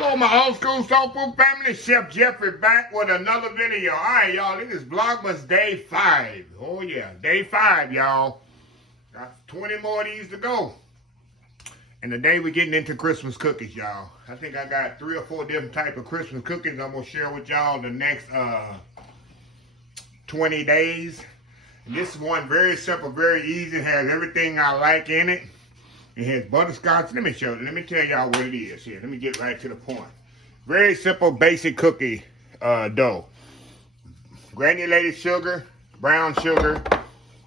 Hello, my old school soul food family. Chef Jeffrey back with another video. All right, y'all. This is Vlogmas Day 5. Oh, yeah. Day 5, y'all. Got 20 more of these to go. And today we're getting into Christmas cookies, y'all. I think I got 3 or 4 different type of Christmas cookies I'm going to share with y'all the next 20 days. And this is one very simple, very easy. It has everything I like in it. It has butterscotch. Let me show you. Let me tell y'all what it is here. Let me get right to the point. Very simple, basic cookie dough. Granulated sugar, brown sugar,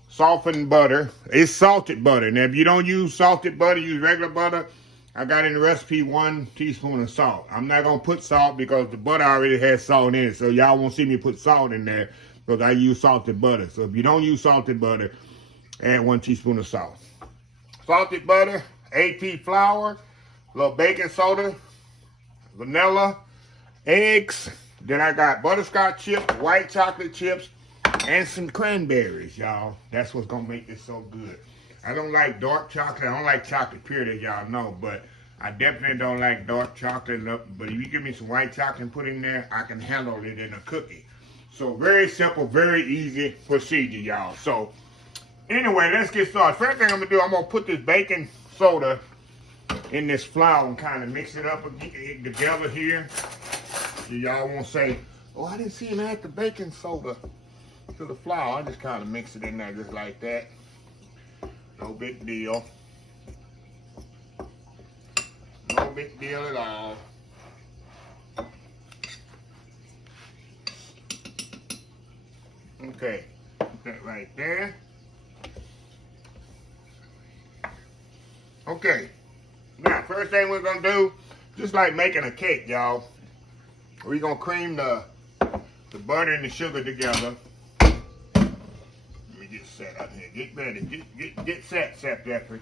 softened butter. It's salted butter. Now, if you don't use salted butter, use regular butter. I got in the recipe 1 teaspoon of salt. I'm not going to put salt because the butter already has salt in it. So y'all won't see me put salt in there because I use salted butter. So if you don't use salted butter, add 1 teaspoon of salt. Salted butter, AP flour, a little baking soda, vanilla, eggs. Then I got butterscotch chips, white chocolate chips, and some cranberries, y'all. That's what's going to make this so good. I don't like dark chocolate. I don't like chocolate period, as y'all know. But I definitely don't like dark chocolate. But if you give me some white chocolate and put in there, I can handle it in a cookie. So very simple, very easy procedure, y'all. So anyway, let's get started. First thing I'm going to do, I'm going to put this baking soda in this flour and kind of mix it up and get it together here. So y'all won't say, oh, I didn't see him add the baking soda to the flour. I just kind of mix it in there just like that. No big deal. No big deal at all. Okay, put that right there. Okay, now first thing we're gonna do, just like making a cake, y'all, we're gonna cream the butter and the sugar together. Let me get set up here. Get ready. Get set, Chef Jeffrey.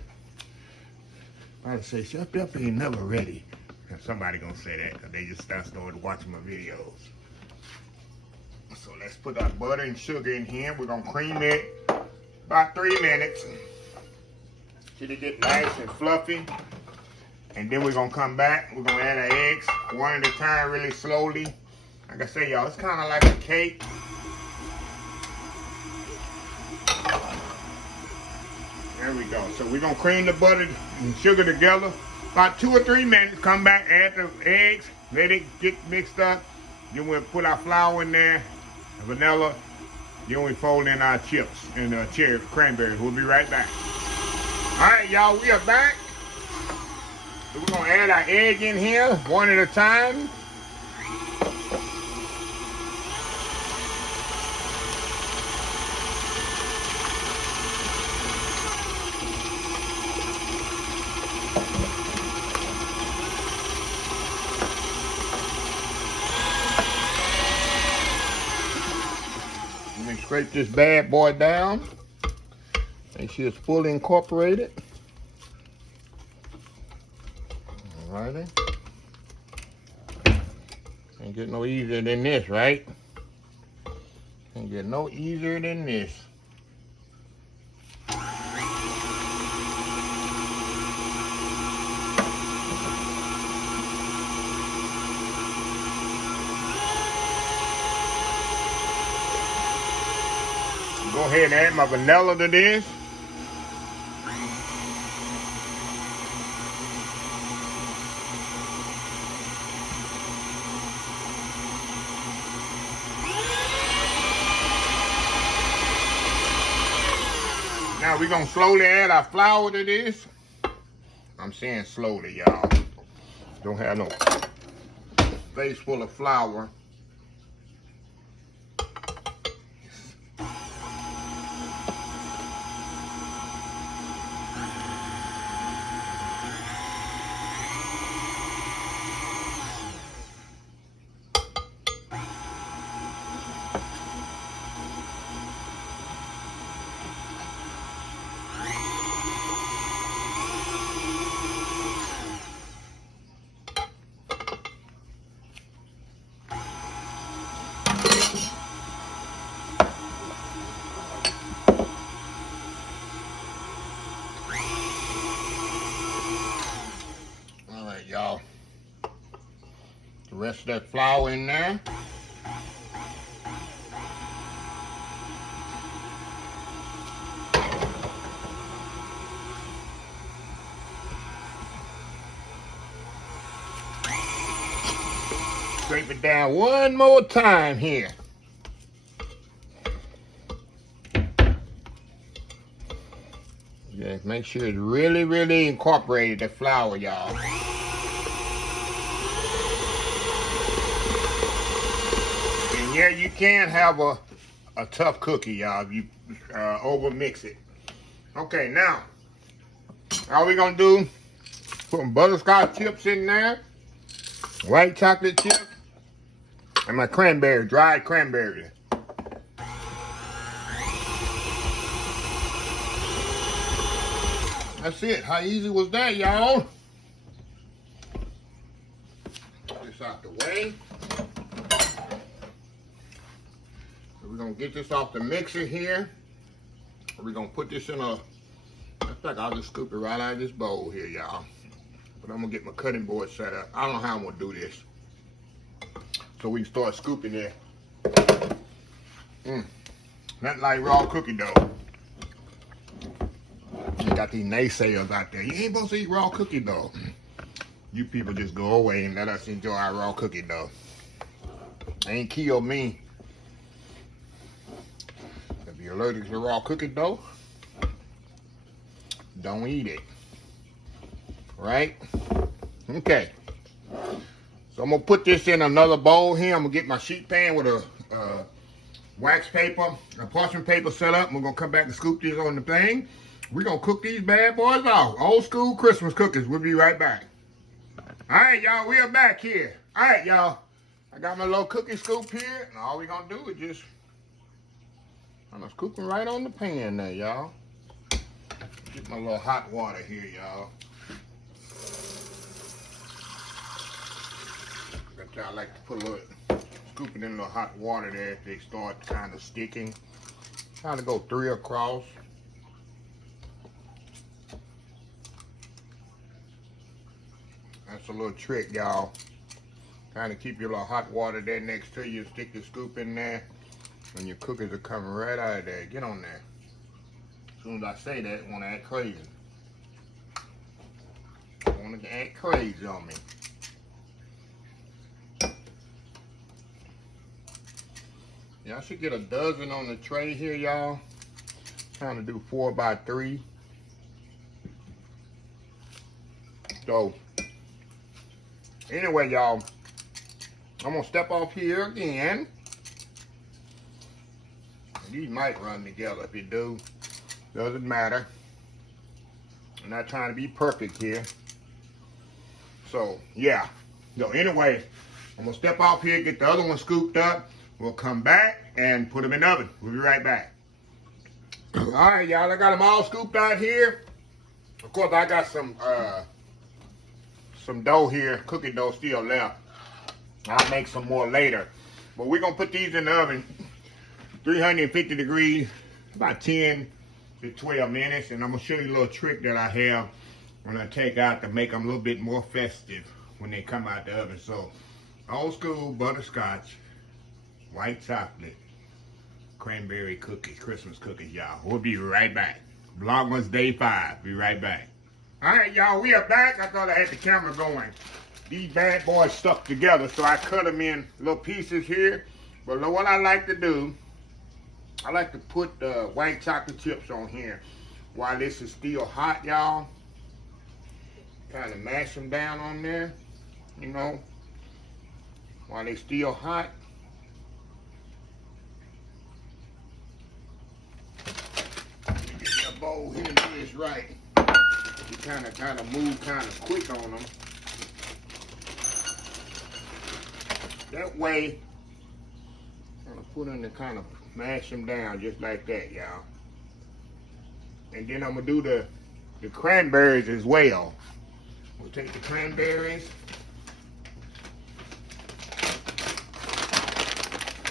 I say Chef Jeffrey ain't never ready. And somebody gonna say that because they just started watching my videos. So let's put our butter and sugar in here. We're gonna cream it about 3 minutes. Till it get nice and fluffy. And then we're gonna come back. We're gonna add our eggs one at a time, really slowly. Like I say, y'all, it's kind of like a cake. There we go. So we're gonna cream the butter and sugar together. About 2 or 3 minutes. Come back, add the eggs, let it get mixed up. Then we'll put our flour in there, the vanilla. Then we fold in our chips and cranberries. We'll be right back. All right, y'all, we are back. So we're gonna add our egg in here, one at a time. Let me scrape this bad boy down. Make sure it's fully incorporated. Alrighty. Can't get no easier than this, right? Can't get no easier than this. Go ahead and add my vanilla to this. Now we're gonna slowly add our flour to this. I'm saying slowly, y'all. Don't have no face full of flour. rest of that flour in there. Scrape it down one more time here. Just make sure it's really, really incorporated, the flour, y'all. And yeah, you can have a tough cookie, y'all, if you over mix it. Okay, now, all we're gonna do, put some butterscotch chips in there, white chocolate chips, and my cranberry, dried cranberry. That's it. How easy was that, y'all? Get this out the way. So we're gonna get this off the mixer here. We're gonna put this in a, I think I'll just scoop it right out of this bowl here, y'all. But I'm gonna get my cutting board set up. I don't know how I'm gonna do this. So we can start scooping it. Nothing like raw cookie dough. You got these naysayers out there. You ain't supposed to eat raw cookie dough. You people just go away and let us enjoy our raw cookie dough. Ain't kill me. If you're allergic to raw cookie dough, don't eat it. Right? Okay. So I'm gonna put this in another bowl here. I'm gonna get my sheet pan with a wax paper, a parchment paper set up. We're gonna come back and scoop these on the thing. We're gonna cook these bad boys off. Old school Christmas cookies. We'll be right back. All right, y'all, we are back here. All right, y'all. I got my little cookie scoop here, and all we're gonna do is just, I'm gonna scoop them right on the pan there, y'all. Get my little hot water here, y'all. I like to put a little, scoop it in a little hot water there if they start kind of sticking. Trying to go 3 across. That's a little trick, y'all. Kind of keep your little hot water there next to you. Stick the scoop in there, and your cookies are coming right out of there. Get on there. As soon as I say that, I want to act crazy. I want to act crazy on me. Yeah, I should get a dozen on the tray here, y'all. Trying to do 4 by 3. So, anyway, y'all, I'm gonna step off here again. These might run together. If you do, doesn't matter. I'm not trying to be perfect here. So, yeah. So, anyway, I'm gonna step off here, get the other one scooped up. We'll come back and put them in the oven. We'll be right back. All right, y'all, I got them all scooped out here. Of course, I got some dough here, cookie dough still left. I'll make some more later. But we're going to put these in the oven, 350 degrees, about 10 to 12 minutes. And I'm going to show you a little trick that I have when I take out to make them a little bit more festive when they come out the oven. So, old school butterscotch, white chocolate, cranberry cookies, Christmas cookies, y'all. We'll be right back. Vlogmas Day 5. Be right back. All right, y'all, we are back. I thought I had the camera going. These bad boys stuck together, so I cut them in little pieces here. But what I like to do, I like to put the white chocolate chips on here while this is still hot, y'all. Kind of mash them down on there, you know, while they still hot. Bowl here do this right. You kind of move kind of quick on them. That way, I'm gonna put in the kind of mash them down just like that, y'all. And then I'm gonna do the cranberries as well. We'll take the cranberries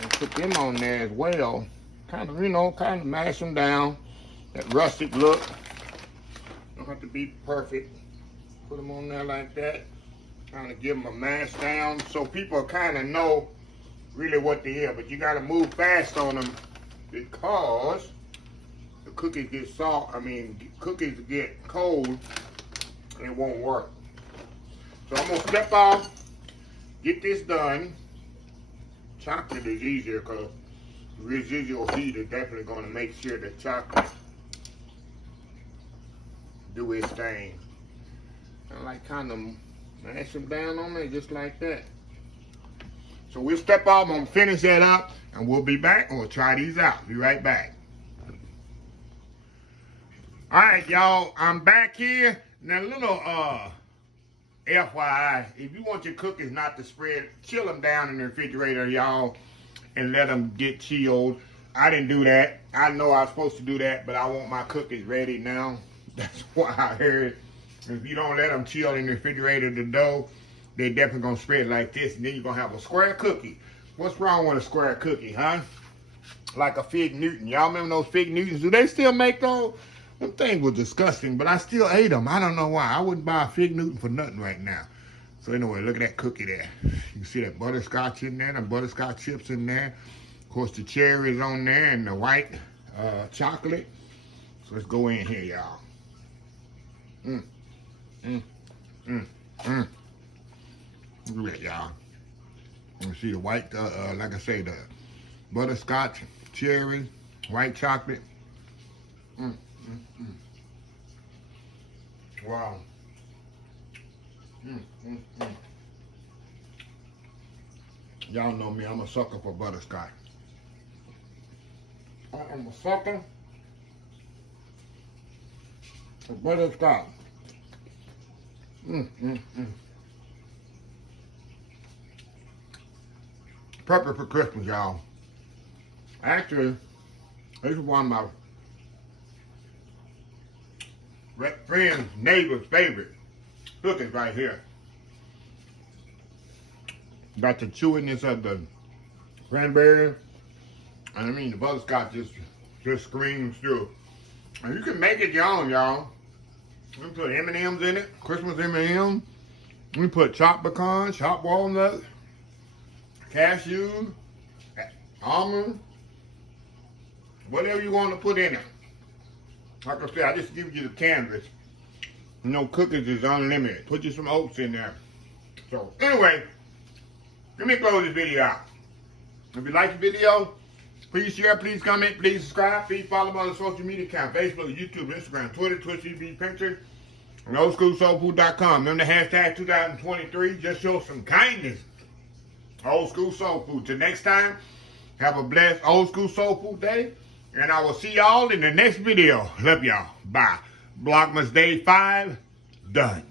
and put them on there as well. Kind of, you know, kind of mash them down. That rustic look. Don't have to be perfect. Put them on there like that. Kind of give them a mash down so people kind of know really what they are. But you got to move fast on them because the cookies get cookies get cold and it won't work. So I'm going to step off, get this done. Chocolate is easier because residual heat is definitely going to make sure the chocolate do its thing. I like kind of mash them down on there just like that. So we'll step off, I'm gonna finish that up, and we'll be back, and we'll try these out. Be right back. All right, y'all, I'm back here. Now, a little FYI, if you want your cookies not to spread, chill them down in the refrigerator, y'all, and let them get chilled. I didn't do that. I know I was supposed to do that, but I want my cookies ready now. That's why I heard. If you don't let them chill in the refrigerator, the dough, they definitely gonna spread like this, and then you're gonna have a square cookie. What's wrong with a square cookie, huh? Like a Fig Newton. Y'all remember those Fig Newtons? Do they still make those? Them things were disgusting, but I still ate them. I don't know why. I wouldn't buy a Fig Newton for nothing right now. So anyway, look at that cookie there. You can see that butterscotch in there, the butterscotch chips in there. Of course, the cherries on there and the white chocolate. So let's go in here, y'all. Look at y'all. You see the white, like I say, the butterscotch, cherry, white chocolate. Wow. Y'all know me, I'm a sucker for butterscotch. I'm a sucker for butterscotch. Perfect for Christmas, y'all. Actually, this is one of my friends, neighbor's favorite cookies right here. Got the chewiness of the cranberry. I mean, the butterscotch just screams through. And you can make it your own, y'all. You can put M&M's in it, Christmas M&M's. You can put chopped pecans, chopped walnuts, cashews, almonds, whatever you want to put in it. Like I said, I just give you the canvas. You know, cookies is unlimited. Put you some oats in there. So, anyway, let me close this video out. If you like the video, please share, please comment, please subscribe, please follow me on the social media account, Facebook, YouTube, Instagram, Twitter, Twitch, TV, Pinterest, and oldschoolsoulfood.com. Remember the hashtag 2023. Just show some kindness. Old School Soul Food. Till next time, have a blessed Old School Soul Food day. And I will see y'all in the next video. Love y'all. Bye. Vlogmas Day 5, done.